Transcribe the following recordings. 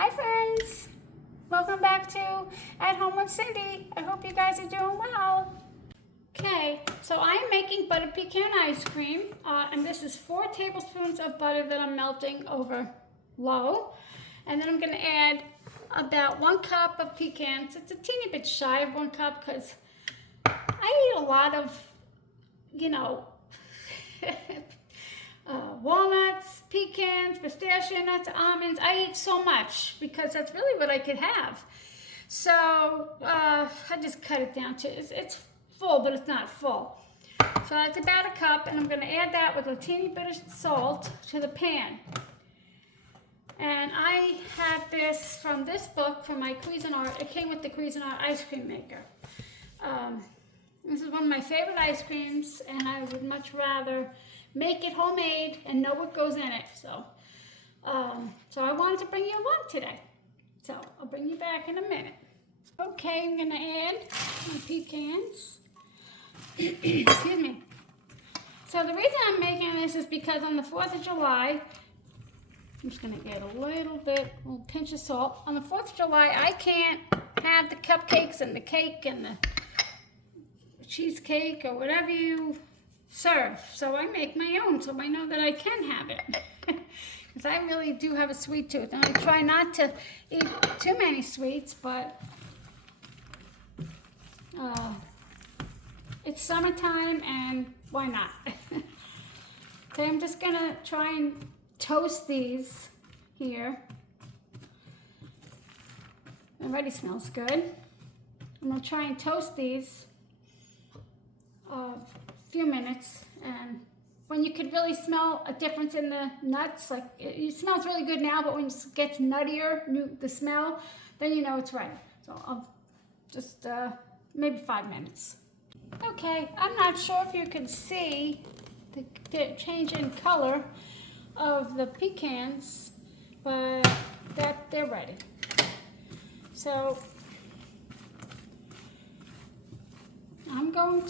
Hi friends, welcome back to At Home with Cindy. I hope you guys are doing well. Okay, so I'm making butter pecan ice cream, and this is 4 tablespoons of butter that I'm melting over low. And then I'm going to add about 1 cup of pecans. It's a teeny bit shy of 1 cup because I eat a lot of, walnuts, pecans, pistachio nuts, almonds. I eat so much because that's really what I could have. So I just cut it down to, it's full, but it's not full. So that's about 1 cup, and I'm going to add that with a teeny bit of salt to the pan. And I have this from this book from my Cuisinart. It came with the Cuisinart ice cream maker. This is one of my favorite ice creams, and I would much rather make it homemade and know what goes in it. So I wanted to bring you one today. So I'll bring you back in a minute. Okay, I'm gonna add my pecans. Excuse me. So the reason I'm making this is because on the 4th of July, I'm just gonna get a little pinch of salt. On the 4th of July, I can't have the cupcakes and the cake and the cheesecake or whatever you serve. So I make my own so I know that I can have it. Because I really do have a sweet tooth. And I try not to eat too many sweets, but it's summertime and why not? So I'm just gonna try and toast these here. It already smells good. I'm gonna try and toast these a few minutes, and when you could really smell a difference in the nuts, like it smells really good now, but when it gets nuttier, the smell, then you know it's right. So I'll just maybe 5 minutes. Okay, I'm not sure if you can see the change in color of the pecans, but they're ready. So I'm going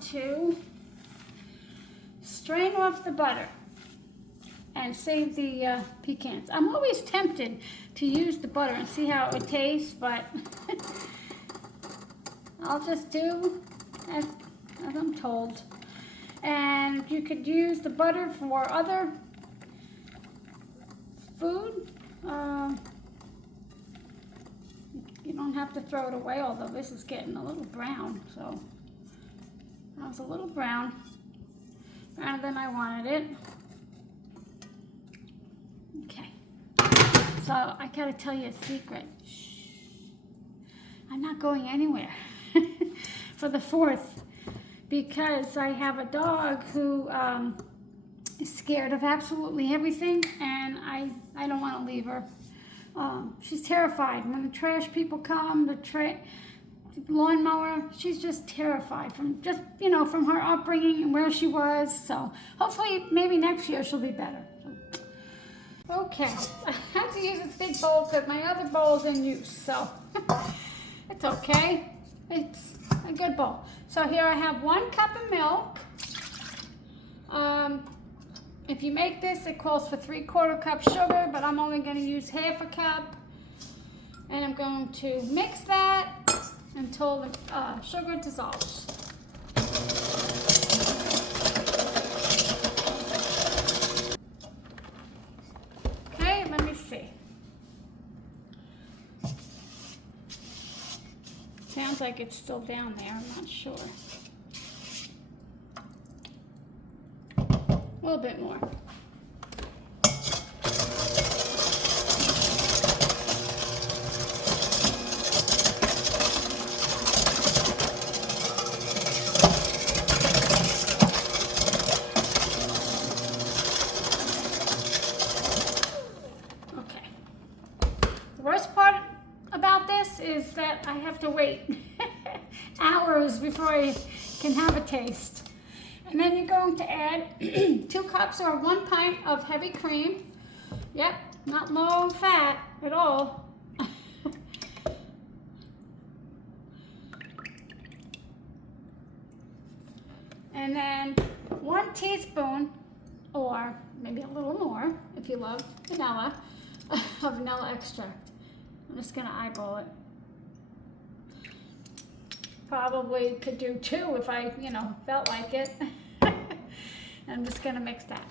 to strain off the butter and save the pecans. I'm always tempted to use the butter and see how it would taste, but I'll just do as I'm told. And you could use the butter for other food. You don't have to throw it away, although this is getting a little brown. So that was a little browner than I wanted it. Okay. So I gotta tell you a secret. I'm not going anywhere for the 4th because I have a dog who is scared of absolutely everything, and I don't want to leave her. She's terrified when the trash people come, the lawnmower. She's just terrified from from her upbringing and where she was. So hopefully, maybe next year she'll be better. Okay, I have to use this big bowl because my other bowl's in use. So it's okay. It's a good bowl. So here I have 1 cup of milk. If you make this, it calls for 3/4 cup sugar, but I'm only going to use 1/2 cup. And I'm going to mix that until the sugar dissolves. Okay, let me see. Sounds like it's still down there, I'm not sure. A little bit more. Okay. The worst part about this is that I have to wait hours before I can have a taste. And then you're going to add 2 cups or 1 pint of heavy cream. Yep, not low in fat at all. And then 1 teaspoon or maybe a little more if you love vanilla, of vanilla extract. I'm just gonna eyeball it. Probably could do 2 if I, felt like it. I'm just gonna mix that.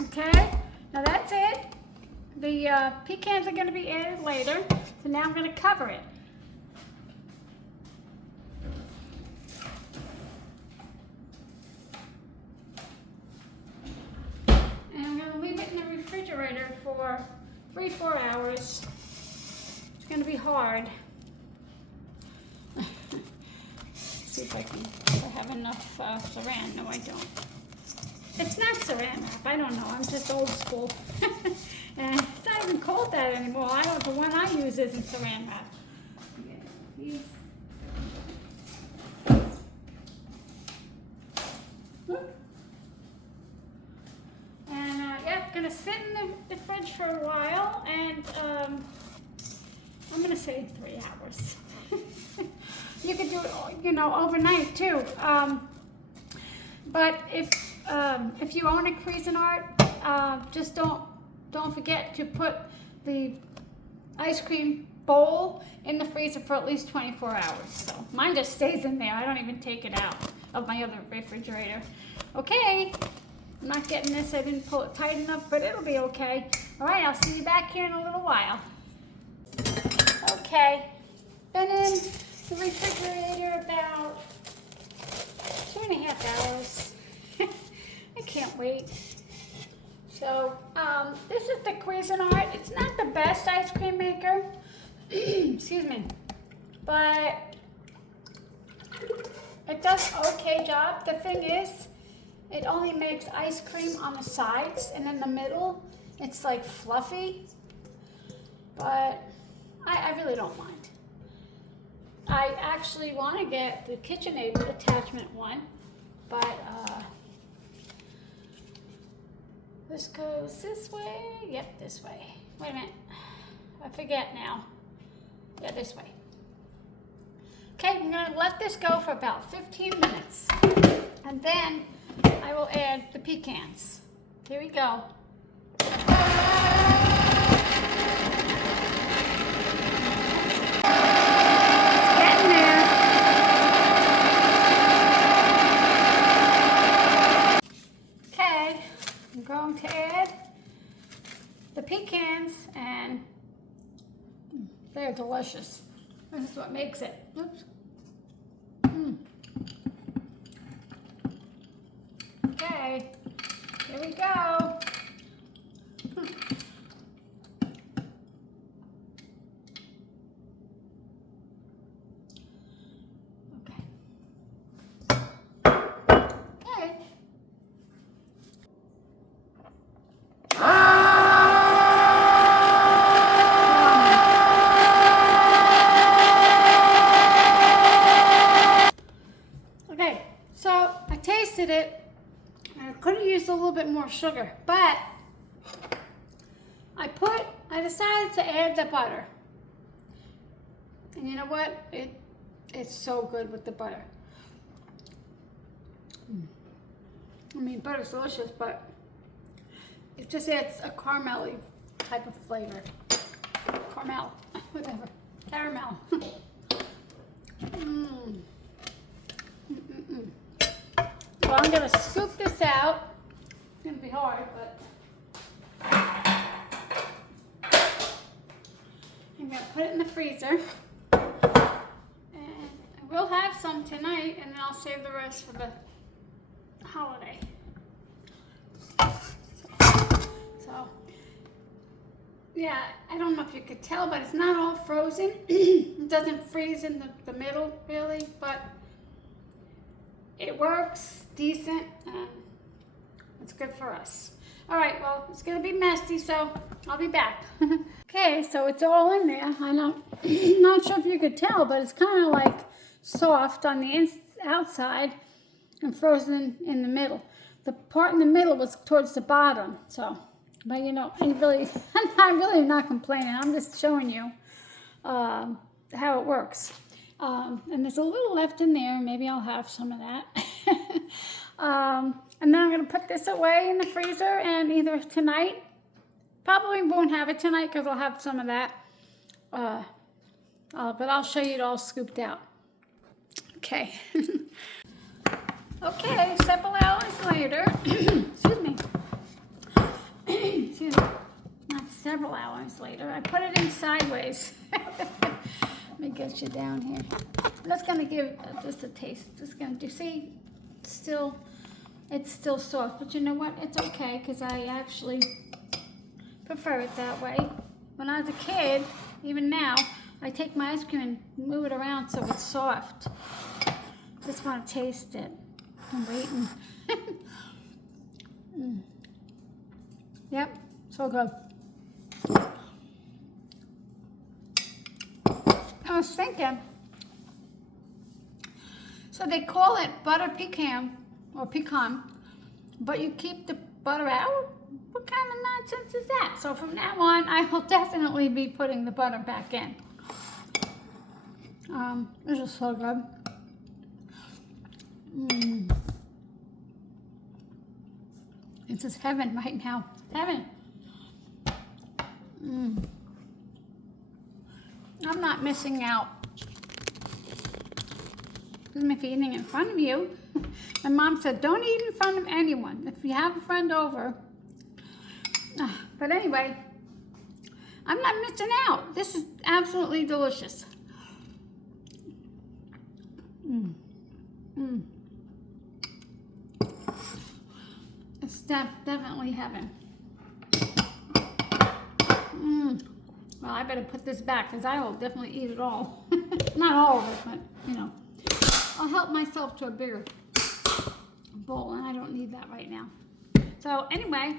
Okay, now that's it. The pecans are gonna be added later, so now I'm gonna cover it. For 3-4 hours. It's going to be hard. See if I have enough saran. No, I don't. It's not saran wrap. I don't know. I'm just old school. And it's not even called that anymore. The one I use isn't saran wrap. These. Gonna sit in the fridge for a while, and I'm gonna say 3 hours. You could do it, overnight too. But if you own a Cuisinart, just don't forget to put the ice cream bowl in the freezer for at least 24 hours. So mine just stays in there. I don't even take it out of my other refrigerator. Okay. I'm not getting this, I didn't pull it tight enough, but it'll be okay. All right, I'll see you back here in a little while. Okay, been in the refrigerator about 2.5 hours. I can't wait. So, this is the Cuisinart. It's not the best ice cream maker, excuse me, but it does an okay job. The thing is, it only makes ice cream on the sides, and in the middle, it's like fluffy, but I really don't mind. I actually want to get the KitchenAid attachment one, but this goes this way. Yep, this way. Wait a minute. I forget now. Yeah, this way. Okay, I'm going to let this go for about 15 minutes, and then I will add the pecans. Here we go. It's getting there. Okay, I'm going to add the pecans, and they're delicious. This is what makes it. Oops. Okay, here we go. Okay. Okay. Okay, so I tasted it. I could have used a little bit more sugar, but I decided to add the butter. And you know what? It's so good with the butter. I mean, butter's delicious, but it just adds a caramel-y type of flavor. Caramel, whatever. Caramel. So I'm going to scoop this out. It's going to be hard, but I'm going to put it in the freezer. And I will have some tonight, and then I'll save the rest for the holiday. So yeah, I don't know if you could tell, but it's not all frozen. It doesn't freeze in the middle, really, but it works decent, and it's good for us. All right, well, it's gonna be messy, so I'll be back. Okay, so it's all in there. I'm not sure if you could tell, but it's kind of like soft on the outside and frozen in the middle. The part in the middle was towards the bottom, so, but I'm really not complaining. I'm just showing you. how it works. And there's a little left in there. Maybe I'll have some of that. And then I'm going to put this away in the freezer, and either tonight, probably won't have it tonight because I'll have some of that. But I'll show you it all scooped out. Okay. Okay, several hours later, excuse me. Excuse me. Not several hours later. I put it in sideways. Let me get you down here. I'm just going to give just a taste. Just going to do, see, it's still soft. But you know what? It's okay because I actually prefer it that way. When I was a kid, even now, I take my ice cream and move it around so it's soft. Just want to taste it. I'm waiting. Yep, so good. I was thinking, so they call it butter pecan or pecan, but you keep the butter out? What kind of nonsense is that? So from now on, I will definitely be putting the butter back in. This is so good. This is heaven right now. Heaven. I'm not missing out. Excuse me for eating in front of you. My mom said, don't eat in front of anyone. If you have a friend over. But anyway, I'm not missing out. This is absolutely delicious. It's definitely heaven. Well, I better put this back because I will definitely eat it all. Not all of it, but, you know. I'll help myself to a bigger bowl, and I don't need that right now. So, anyway,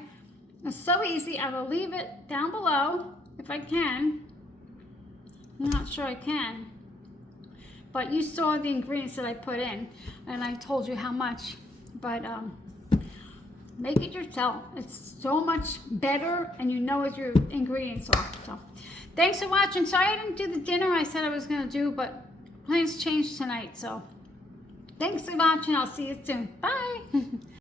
it's so easy. I will leave it down below if I can. I'm not sure I can. But you saw the ingredients that I put in, and I told you how much. But make it yourself. It's so much better, and you know what your ingredients are. So, thanks for watching. Sorry I didn't do the dinner I said I was going to do, but plans changed tonight. So, thanks for watching. I'll see you soon. Bye.